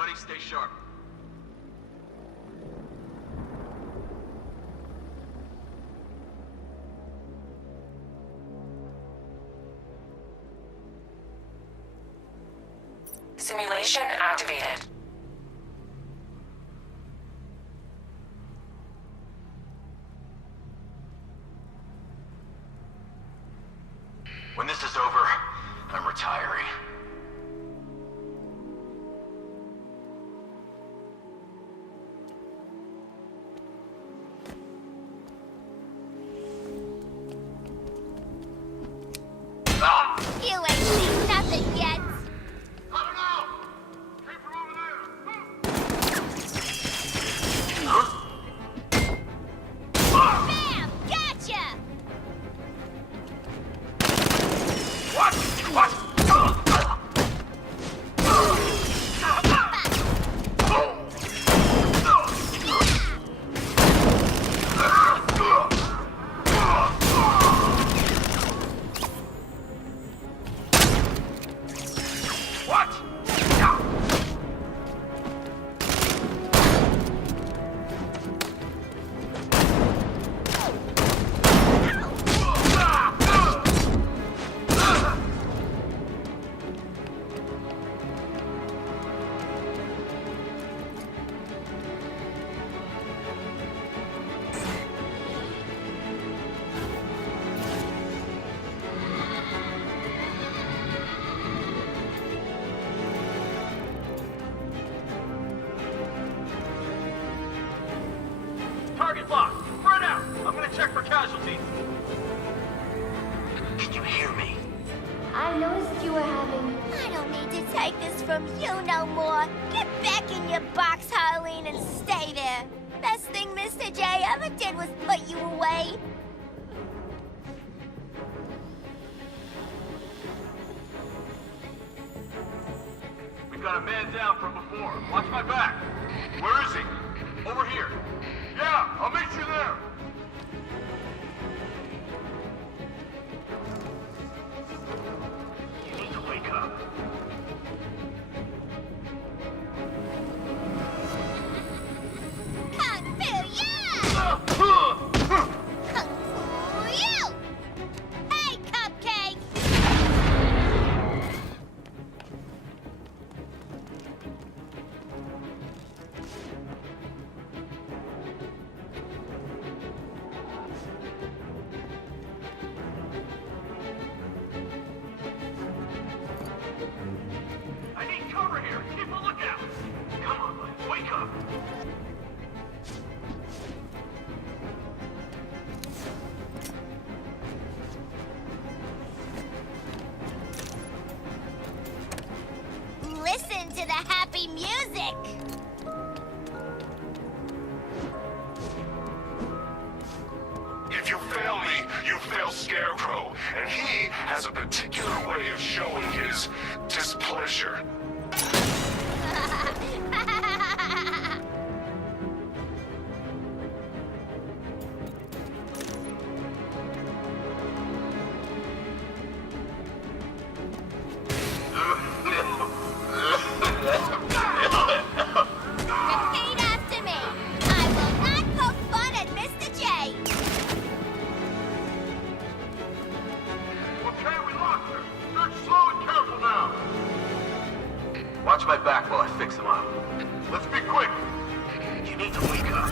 buddy. Stay sharp. Simulation activated. When this is over, I'm retiring. You ain't seen nothing yet. I don't know! Keep her over there! Bam! Gotcha! What? What? Target locked. Spread out. I'm gonna check for casualties. Can you hear me? I noticed you were having... I don't need to take this from you no more. Get back in your box, Harleen, and stay there. Best thing Mr. J ever did was put you away. We've got a man down from before. Watch my back. Where is he? Over here. Yeah, I'll meet you there. You need to wake up. Kung Fu you! Kung Fu you! Hey, Cupcake! I need cover here. Keep a lookout. Come on, buddy. Wake up. Listen to the happy music! If you fail me, you fail Scarecrow, and he has a particular way of showing his displeasure. Repeat after me. I will not poke fun at Mr. J. Okay, we lost her. Search slow and careful now. Watch my back while I fix him up. Let's be quick. You need to wake up.